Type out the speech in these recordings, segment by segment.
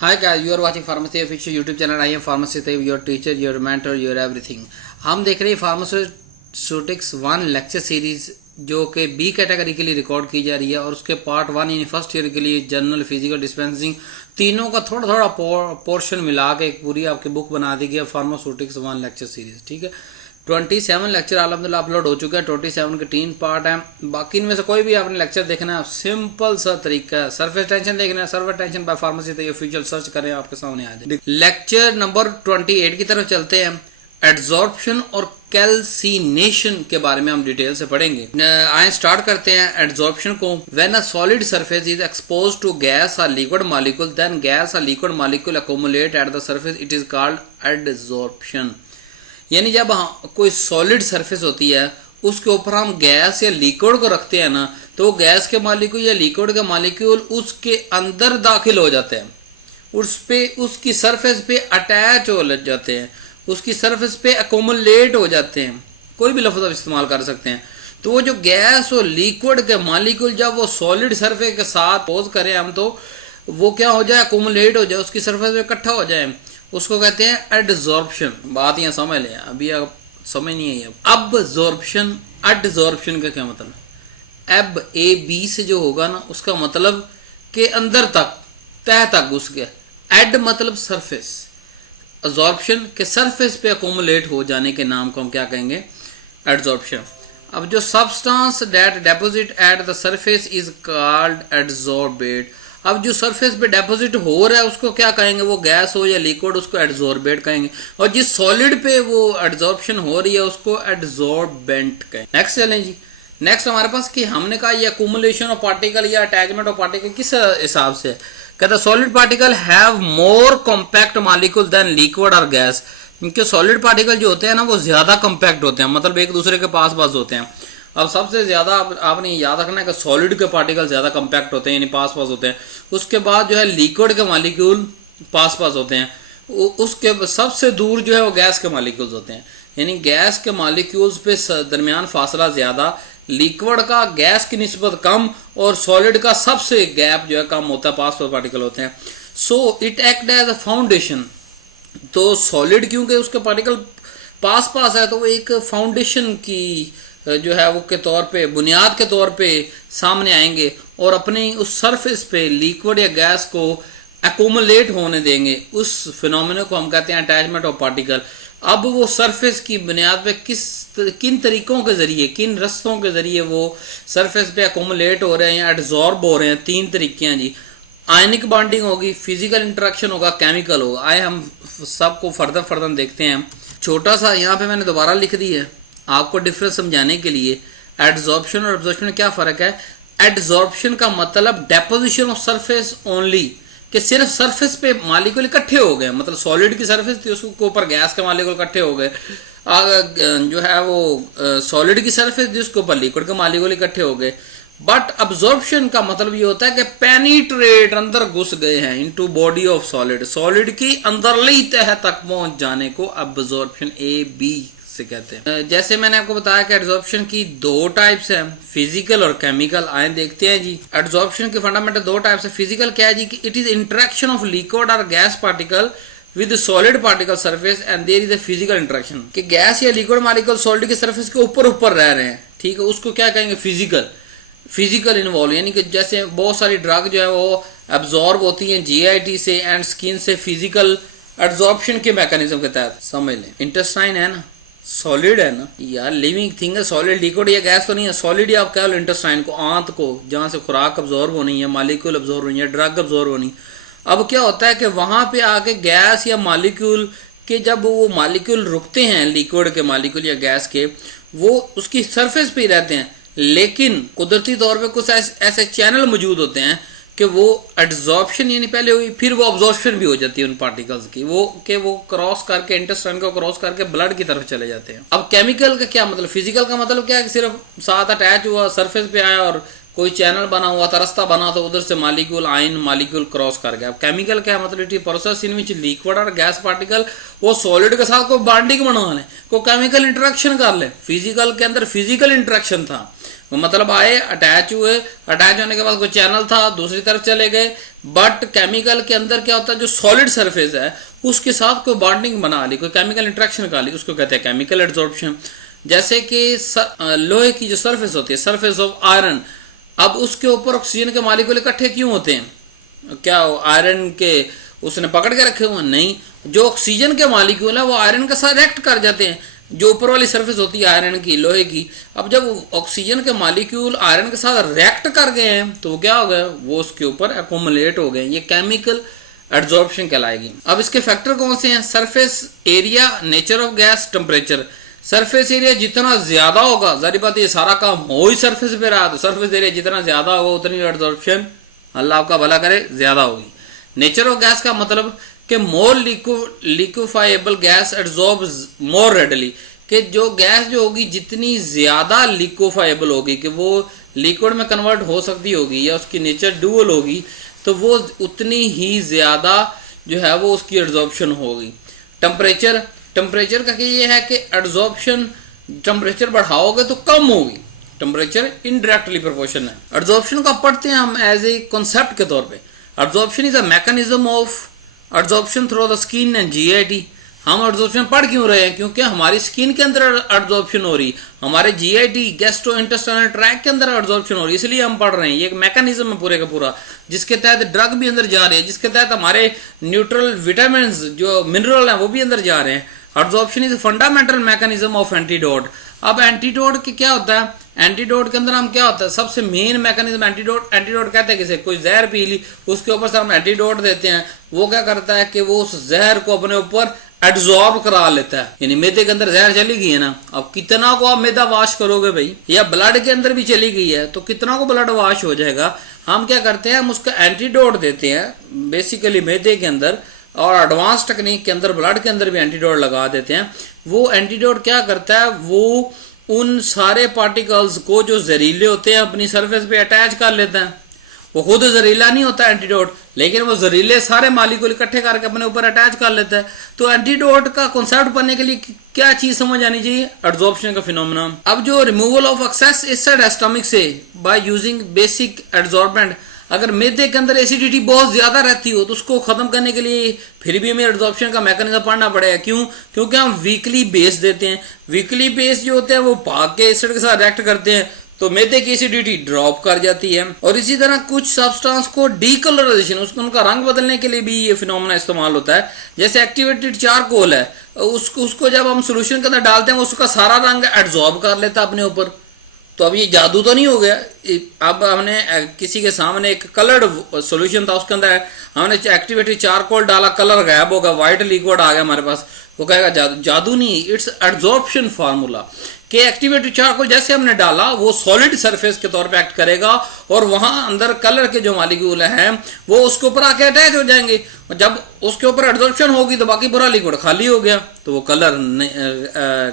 Hi guys, you are watching Pharmacy Official YouTube channel. I am Pharmacy Taib, your teacher, your mentor, your everything. हम देख रहे हैं pharmaceutics 1 lecture series जो कि B category के लिए रिकॉर्ड की जा रही है और उसके पार्ट 1 यानी फर्स्ट ईयर के लिए जनरल फिजिकल डिस्पेंसिंग तीनों का थोड़ा थोड़ा पोर्शन मिला के एक पूरी आपकी बुक बना दी गई है फार्मास्यूटिक्स 1 लेक्चर सीरीज। ठीक है, 27 लेक्चर अल्हम्दुलिल्लाह अपलोड हो चुके हैं। 27 के 3 पार्ट हैं। बाकी इनमें से कोई भी आपने लेक्चर देखना है, सिंपल सा तरीका है। सरफेस टेंशन देखना है, सर्फेस टेंशन बाय फार्मेसी तो ऑफिशियल सर्च करें, आपके सामने आ जाए। लेक्चर नंबर 28 की तरफ चलते हैं। एड्जॉर्प्शन और कैल्सिनेशन के बारे में हम डिटेल से पढ़ेंगे। आए स्टार्ट करते हैं एड्जॉर्प्शन को। When a solid surface is expose to gas और लिक्विड मॉलिक्यूल देन गैस और liquid molecule accumulate at the surface, it is called adsorption. यानी जब कोई सॉलिड सरफेस होती है उसके ऊपर हम गैस या लिक्विड को रखते हैं ना, तो वो गैस के मॉलिक्यूल या लिक्विड के मॉलिक्यूल उसके अंदर दाखिल हो जाते हैं, उस पे उसकी सरफेस पे अटैच हो लग जाते हैं, उसकी सरफेस पे अकोमुलेट हो जाते हैं। कोई भी लफ्ज़ आप इस्तेमाल कर सकते हैं। तो वो जो गैस और लिक्विड के मॉलिक्यूल जब वो सॉलिड सरफेस के साथ पोज करें हम, तो वो क्या हो जाए, अकोमुलेट हो जाए, उसकी सरफेस पे इकट्ठा हो जाए, उसको कहते हैं एडजॉर्प्शन। बात यहाँ समझ लें, अभी आप समझ नहीं आई। अबजॉर्प्शन, एडजॉर्प्शन का क्या मतलब? एब ए बी से जो होगा ना, उसका मतलब के अंदर तक, तह तक घुस गया। एड मतलब सरफेस, अब्जॉर्प्शन के सरफेस पे अकोमुलेट हो जाने के नाम को हम क्या कहेंगे? एडजॉर्प्शन। अब जो substance that deposit eight the surface is called adsorbate. अब जो सरफेस पे डेपोजिट हो रहा है उसको क्या कहेंगे? वो गैस हो या लिक्विड, उसको एडजॉर्बेट कहेंगे। और जिस सॉलिड पे वो एडजॉर्प्शन हो रही है उसको एडजॉर्बेंट कहेंगे। नेक्स्ट चलें जी। नेक्स्ट हमारे पास कि हमने कहा ये अकुमुलेशन ऑफ पार्टिकल या अटैचमेंट ऑफ पार्टिकल किस हिसाब से? कहता solid particle have more compact molecule than liquid और गैस। क्योंकि सॉलिड पार्टिकल जो होते हैं ना वो ज्यादा कॉम्पैक्ट होते हैं, मतलब एक दूसरे के पास पास होते हैं। अब सबसे ज्यादा आपने याद रखना है कि सॉलिड के पार्टिकल ज्यादा कॉम्पैक्ट होते हैं, यानी पास पास होते हैं। उसके बाद जो है लिक्विड के मॉलिक्यूल पास पास होते हैं। उसके सबसे दूर जो है वो गैस के मॉलिक्यूल्स होते हैं, यानी गैस के मॉलिक्यूल्स पे दरमियान फासला ज्यादा, लिक्विड का गैस की निस्बत कम और सॉलिड का सबसे गैप जो है कम होता है, पास पास पार्टिकल होते हैं। So it act as a foundation. तो सॉलिड क्योंकि उसके पार्टिकल पास पास है, तो वो एक फाउंडेशन की जो है वो के तौर पे, बुनियाद के तौर पे सामने आएंगे और अपने उस सरफेस पे लिक्विड या गैस को एकोमुलेट होने देंगे। उस फिनोमेना को हम कहते हैं अटैचमेंट ऑफ पार्टिकल। अब वो सरफेस की बुनियाद पे किन तरीकों के जरिए, किन रस्तों के जरिए वो सरफेस पे एकोमुलेट हो रहे हैं या एड्जॉर्ब हो रहे हैं, 3 तरीके हैं जी। आयनिक बॉन्डिंग होगी, फिजिकल इंटरेक्शन होगा, केमिकल होगा। आए हम सबको फर्दर देखते हैं। छोटा सा यहाँ पे मैंने दोबारा लिख दी है आपको डिफरेंस समझाने के लिए। एड्जॉर्प्शन और एब्जॉर्प्शन में क्या फर्क है? एड्जॉर्प्शन का मतलब डेपोजिशन ऑफ सरफेस ओनली, कि सिर्फ सरफेस पे मॉलिक्यूल इकट्ठे हो गए, मतलब सॉलिड की सरफेस थी उसके ऊपर गैस के मॉलिक्यूल इकट्ठे हो गए। जो है वो सॉलिड की सरफेस थी उसके ऊपर लिक्विड के मॉलिक्यूल इकट्ठे हो गए। बट अब्जॉर्प्शन का मतलब ये होता है कि पेनिट्रेट, अंदर घुस गए हैं, into body of solid, solid की अंदरली तह तक पहुंच जाने को अब्जॉर्प्शन ए बी से कहते हैं। जैसे मैंने आपको बताया कि एड्जॉर्प्शन की 2 टाइप्स हैं, फिजिकल और केमिकल। आए देखते हैं जी। एड्जॉर्प्शन के फंडामेंटल 2 टाइप्स है। फिजिकल क्या है जी? कि it is interaction of liquid और gas particle with solid particle surface and there is a physical interaction. कि गैस या लिक्विड मॉलिक्यूल सॉलिड की सरफेस के ऊपर रह रहे हैं, ठीक है, उसको क्या कहेंगे? Physical involve. यानी कि जैसे बहुत सारी ड्रग जो है वो एब्जॉर्ब होती है जीआईटी से एंड स्किन से, फिजिकल एब्जॉर्प्शन के मैकेनिज्म के तहत। समझ लें, इंटेस्टाइन है ना, सॉलिड है ना यार, लिविंग थिंग है। सॉलिड लिक्विड या गैस तो नहीं है, सॉलिड ही आप कह लो इंटेस्टाइन को, आंत को, जहां से खुराक अब्जॉर्ब होनी है, मॉलिक्यूल अब्जॉर्ब होनी है, ड्रग अब्जॉर्ब होनी। अब क्या होता है कि वहां पे आके गैस या मॉलिक्यूल के, जब वो मॉलिक्यूल रुकते हैं, लिक्विड के मॉलिक्यूल या गैस के, वो उसकी सरफेस पे ही रहते हैं। लेकिन कुदरती तौर पे कुछ ऐसे चैनल मौजूद होते हैं कि वो एड्जॉर्प्शन यानी पहले हुई, फिर वो अब्जॉर्प्शन भी हो जाती है उन पार्टिकल्स की, वो क्रॉस करके, इंटेस्टाइन को क्रॉस करके ब्लड की तरफ चले जाते हैं। अब केमिकल का क्या मतलब? फिजिकल का मतलब क्या है कि सिर्फ साथ अटैच हुआ, सरफेस पे आया और कोई चैनल बना हुआ था, रास्ता बना, तो उधर से मॉलिक्यूल आयन मॉलिक्यूल क्रॉस कर गया। अब केमिकल क्या मतलब? It is process in which liquid और गैस पार्टिकल वो सॉलिड के साथ कोई बॉन्डिंग बना ले, कोई केमिकल इंटरेक्शन कर ले। फिजिकल के अंदर फिजिकल इंटरेक्शन था, मतलब आए, अटैच हुए, अटैच होने के बाद कोई चैनल था, दूसरी तरफ चले गए। बट केमिकल के अंदर क्या होता है, जो सॉलिड सरफेस है उसके साथ कोई बॉन्डिंग बना ली, कोई केमिकल इंट्रैक्शन कर ली, उसको कहते हैं केमिकल एडजॉर्प्शन। जैसे कि लोहे की जो सरफेस होती है, सरफेस ऑफ आयरन, अब उसके ऊपर ऑक्सीजन के मॉलिक्यूल इकट्ठे क्यों होते हैं? क्या आयरन के उसने पकड़ के रखे हुए? नहीं, जो ऑक्सीजन के मॉलिक्यूल है वो आयरन के साथ रिएक्ट कर जाते हैं। जो ऊपर वाली सरफेस होती है आयरन की, लोहे की, अब जब ऑक्सीजन के मॉलिक्यूल आयरन के साथ रिएक्ट कर गए हैं तो वो क्या हो गया, वो उसके ऊपर एक्यूमुलेट हो गए। ये केमिकल एडजॉर्प्शन कहलाएगी। अब इसके फैक्टर कौन से हैं? Surface area, nature of gas, temperature. Surface area जितना ज्यादा होगा, जारी बात ये सारा काम हो ही सरफेस पे रहा, तो सरफेस एरिया जितना ज्यादा होगा उतनी एडजॉर्प्शन, अल्लाह आपका भला करे, ज्यादा होगी। नेचर ऑफ गैस का मतलब कि मोर लिक्विफाइबल गैस एब्जॉर्ब्स मोर रेडली, कि जो गैस जो होगी जितनी ज्यादा लिक्विफाइबल होगी, कि वो लिक्विड में कन्वर्ट हो सकती होगी या उसकी नेचर डुअल होगी, तो वो उतनी ही ज्यादा जो है वो उसकी एब्जॉर्प्शन होगी। टेम्परेचर, टेम्परेचर का ये है कि एब्जॉर्प्शन टेम्परेचर बढ़ाओगे तो कम होगी, टेम्परेचर इनडायरेक्टली प्रोपोर्शन है। एब्जॉर्प्शन का पढ़ते हैं हम एज ए कॉन्सेप्ट के तौर पे। Absorption is a mechanism of absorption through the skin and GIT. हम एब्जॉर्प्शन पढ़ क्यों रहे हैं? क्योंकि हमारी स्किन के अंदर एब्जॉर्प्शन हो रही, हमारे जीआईटी गैस्ट्रो इंटेस्टाइनल ट्रैक्ट के अंदर एब्जॉर्प्शन हो रही, इसलिए हम पढ़ रहे हैं। ये एक मैकेनिज्म है पूरे का पूरा, जिसके तहत ड्रग भी अंदर जा रहे हैं, जिसके तहत हमारे न्यूट्रल विटामिन जो मिनरल हैं वो भी अंदर जा रहे हैं। Absorption is fundamental mechanism of antidote. अब एंटीडोट के क्या होता है? एंटीडोट के अंदर हम क्या होता है, सबसे मेन मैकेनिज्म एंटीडोट। एंटीडोट कहते हैं किसे, कोई जहर पी ली उसके ऊपर से हम एंटीडोट देते हैं, वो क्या करता है कि वो उस जहर को अपने ऊपर एब्जॉर्ब करा लेता है। यानी मैदे के अंदर जहर चली गई है ना, अब कितना को आप मैदा वाश करोगे भाई, या ब्लड के अंदर भी चली गई है तो कितना को ब्लड वाश हो जाएगा। हम क्या करते हैं, हम उसका एंटीडोट देते हैं बेसिकली मैदे के अंदर, और एडवांस टेक्निक के अंदर ब्लड के अंदर भी एंटीडोट लगा देते हैं। वो एंटीडोट क्या करता है, वो उन सारे पार्टिकल्स को जो जहरीले होते हैं अपनी सरफेस पे अटैच कर लेता है। वो खुद जहरीला नहीं होता एंटीडोट, लेकिन वो जहरीले सारे मॉलिक्यूल इकट्ठे करके अपने ऊपर अटैच कर लेता है। तो एंटीडोट का कॉन्सेप्ट बनने के लिए क्या चीज समझ आनी चाहिए? एब्जॉर्प्शन का फिनोमेना। अब जो removal of excess acid stomach से बाय यूजिंग बेसिक एब्जॉर्बेंट, अगर मैदे के अंदर एसिडिटी बहुत ज्यादा रहती हो तो उसको खत्म करने के लिए फिर भी हमें एब्जॉर्प्शन का मैकेनिज्म पढ़ना पड़ेगा। क्यों? क्योंकि हम वीकली बेस देते हैं। वीकली बेस जो होते हैं वो भाग के एसिड के साथ रिएक्ट करते हैं तो मैदे की एसिडिटी ड्रॉप कर जाती है। और इसी तरह कुछ सब्सटेंस को डीकलराइजेशन, उसको उनका रंग बदलने के लिए भी ये फिनोमेना इस्तेमाल होता है। जैसे एक्टिवेटेड चारकोल है, उसको जब हम सोल्यूशन के अंदर डालते हैं उसका सारा रंग एब्जॉर्ब कर लेता है अपने ऊपर। तो अब ये जादू तो नहीं हो गया। अब हमने किसी के सामने एक कलर्ड सॉल्यूशन था, उसके अंदर हमने एक्टिवेटेड चारकोल डाला, कलर गायब होगा, व्हाइट लिक्विड आ गया हमारे पास, वो कहेगा जादू। जादू नहीं, इट्स एब्जॉर्प्शन फार्मूला कि एक्टिवेटेड चारकोल जैसे हमने डाला वो सॉलिड सरफेस के तौर पे एक्ट करेगा और वहां अंदर कलर के जो मॉलिक्यूल हैं वो उसके ऊपर आके अटैच हो जाएंगे। और जब उसके ऊपर एब्जॉर्प्शन होगी तो बाकी पूरा लिक्विड खाली हो गया, तो वो कलर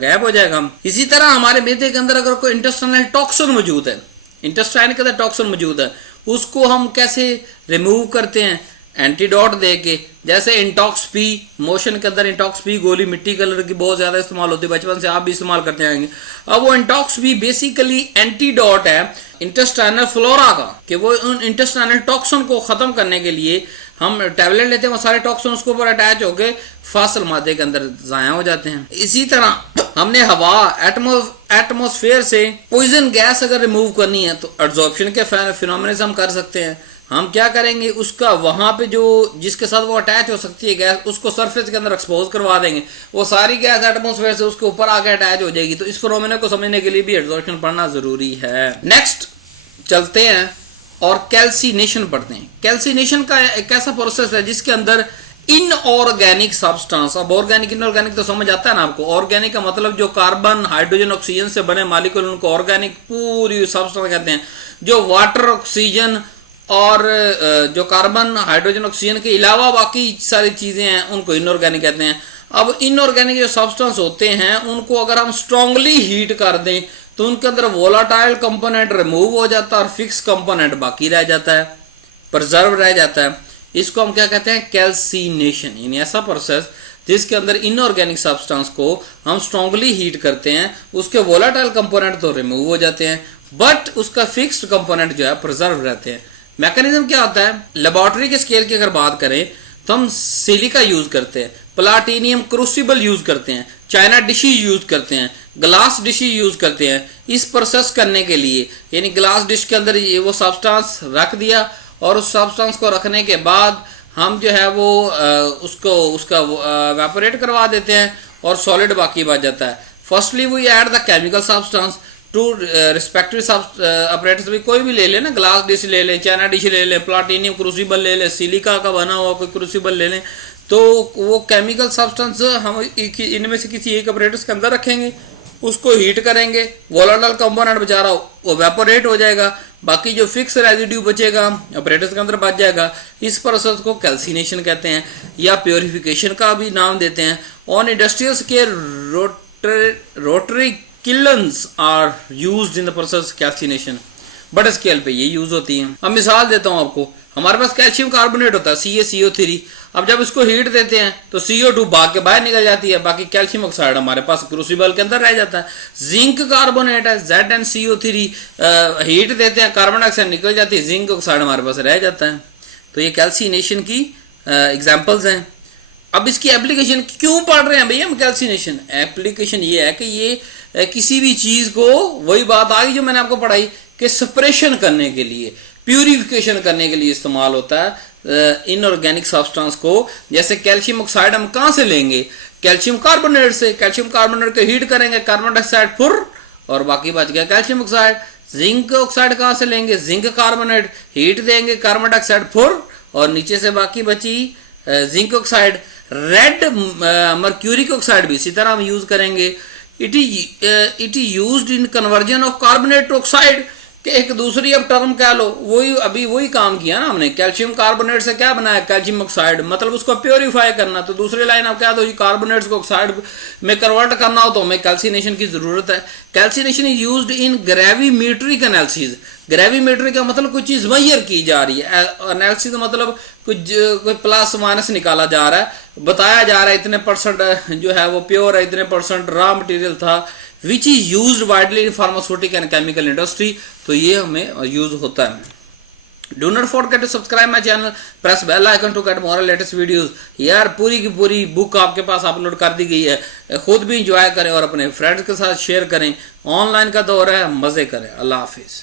गायब हो जाएगा। इसी तरह हमारे मैदे के अंदर अगर कोई इंटेस्टाइनल टॉक्सिन मौजूद है, इंटेस्टाइन के अंदर टॉक्सिन मौजूद है, उसको हम कैसे रिमूव करते हैं? एंटीडोट दे के। जैसे इंटॉक्स पी, मोशन के अंदर इंटॉक्स पी गोली मिट्टी कलर की बहुत ज्यादा इस्तेमाल होती है, बचपन से आप भी इस्तेमाल करते आएंगे। अब वो इंटॉक्स पी बेसिकली एंटीडोट है इंटेस्टाइनल फ्लोरा का, कि वो उन इंटेस्टाइनल टॉक्सिन को खत्म करने के लिए हम टैबलेट लेते हैं, वो सारे टॉक्सिन उसके ऊपर अटैच होके फासल मादे के अंदर जाया हो जाते हैं। इसी तरह हमने हवा एटमॉस्फेयर से पॉइजन गैस अगर रिमूव करनी है तो एब्जॉर्प्शन के फिनोमेना से हम कर सकते हैं। हम क्या करेंगे, उसका वहां पे जो जिसके साथ वो अटैच हो सकती है गैस, उसको सरफेस के अंदर एक्सपोज करवा देंगे, वो सारी गैस एटमॉस्फेयर से उसके ऊपर आके अटैच हो जाएगी। तो इस फिनोमेना को समझने के लिए भी एब्जॉर्प्शन पढ़ना जरूरी है। नेक्स्ट चलते हैं और कैल्सिनेशन पढ़ते हैं। कैल्सिनेशन का एक ऐसा प्रोसेस है जिसके अंदर इनऑर्गेनिक सब्सटेंस, अब ऑर्गेनिक इनऑर्गेनिक तो समझ आता है ना आपको। ऑर्गेनिक का मतलब जो कार्बन हाइड्रोजन ऑक्सीजन से बने मॉलिक्यूल उनको ऑर्गेनिक पूरी सब्सटेंस कहते हैं। जो वाटर ऑक्सीजन और जो कार्बन हाइड्रोजन ऑक्सीजन के अलावा बाकी सारी चीजें हैं उनको इनऑर्गेनिक कहते हैं। अब इनऑर्गेनिक जो सब्सटेंस होते हैं उनको अगर हम स्ट्रांगली हीट कर दें तो उनके अंदर वोलाटाइल कंपोनेंट रिमूव हो जाता है और फिक्स कंपोनेंट बाकी रह जाता है, प्रिजर्व रह जाता है। इसको हम क्या कहते हैं? कैल्सिनेशन। यानी ऐसा प्रोसेस जिसके अंदर इनऑर्गेनिक सब्सटेंस को हम स्ट्रांगली हीट करते हैं, उसके वोलाटाइल कंपोनेंट तो रिमूव हो जाते हैं बट उसका फिक्स्ड कंपोनेंट जो है प्रिजर्व रहते हैं। मैकेनिज्म क्या होता है, लेबोरेटरी के स्केल की अगर बात करें तो हम सिलिका यूज करते हैं, प्लाटिनियम क्रूसिबल यूज करते हैं, चाइना डिशेज यूज करते हैं, ग्लास डिशेज यूज करते हैं इस प्रोसेस करने के लिए। यानी ग्लास डिश के अंदर ये वो सब्सटेंस रख दिया और उस सब्सटेंस को रखने के बाद हम जो है वो उसका वेपोरेट करवा देते हैं और सॉलिड बाकी बच जाता है। Firstly we add the chemical substance to respective operators. भी कोई भी ले लें ना, ग्लास डिश ले लें, चाइना डिश ले लें, प्लाटिनियम क्रूसिबल ले लें, सिलिका का बना हुआ कोई क्रूसिबल ले लें, तो वो केमिकल सब्सटेंस हम इनमें से किसी एक अपरेटर्स के अंदर रखेंगे, उसको हीट करेंगे, वोलेटाइल कंपोनेंट बेचारा वो वेपोरेट हो जाएगा, बाकी जो फिक्स रेजिड्यू बचेगा अपरेटर्स के अंदर बच जाएगा। इस प्रोसेस को कैल्सिनेशन कहते हैं या प्योरिफिकेशन का भी नाम देते हैं। On industrial scale rotary kilns are used in the process calcination. बड़े स्केल पे ये यूज होती है। अब मिसाल देता हूँ आपको, हमारे पास कैल्शियम कार्बोनेट होता है CaCO3। अब जब इसको हीट देते हैं तो CO2 भाग के बाहर निकल जाती है, बाकी कैल्शियम ऑक्साइड हमारे पास क्रूसिबल के अंदर रह जाता है। जिंक कार्बोनेट है ZnCO3, हीट देते हैं, कार्बन डाइऑक्साइड निकल जाती है, जिंक ऑक्साइड हमारे पास रह जाता है। तो ये कैल्सिनेशन की एग्जाम्पल्स हैं। अब इसकी एप्लीकेशन क्यों पढ़ रहे हैं भैया हम कैल्सिनेशन? एप्लीकेशन ये है कि ये किसी भी चीज को, वही बात आ गई जो मैंने आपको पढ़ाई कि सेपरेशन करने के लिए, प्यूरिफिकेशन करने के लिए इस्तेमाल होता है इनऑर्गेनिक सब्सटेंस को। जैसे कैल्शियम ऑक्साइड हम कहाँ से लेंगे? कैल्शियम कार्बोनेट से। कैल्शियम कार्बोनेट को हीट करेंगे, कार्बन डाइऑक्साइड फुर और बाकी बच गया कैल्शियम ऑक्साइड। जिंक ऑक्साइड कहाँ से लेंगे? जिंक कार्बोनेट, हीट देंगे, कार्बन डाइऑक्साइड फुर और नीचे से बाकी बची zinc oxide. Red mercuric oxide भी इसी तरह हम यूज करेंगे। It is used in conversion of carbonate to oxide, कि एक दूसरी अब टर्म कह लो, वही काम किया ना हमने। कैल्शियम कार्बोनेट से क्या बनाया? कैल्शियम ऑक्साइड, मतलब उसको प्योरीफाई करना। तो दूसरी लाइन आप क्या दो, कार्बोनेट्स को ऑक्साइड में कन्वर्ट करना हो तो हमें कैल्सिनेशन की जरूरत है। Calcination is used in gravimetric analysis. Gravimetry का मतलब कोई चीज मेजर की जा रही है, एनालिसिस मतलब कोई प्लस माइनस निकाला जा रहा है, बताया जा रहा है इतने परसेंट जो है वो प्योर है, इतने परसेंट रॉ मटेरियल था, which is used widely in pharmaceutic and chemical industry. तो ये हमें यूज होता है। Do not forget to subscribe my channel, press bell icon to get more latest videos. यार पूरी की पूरी बुक आपके पास अपलोड कर दी गई है, खुद भी इंजॉय करें और अपने फ्रेंड्स के साथ शेयर करें। ऑनलाइन का दौर है, मजे करें। अल्लाह हाफिज।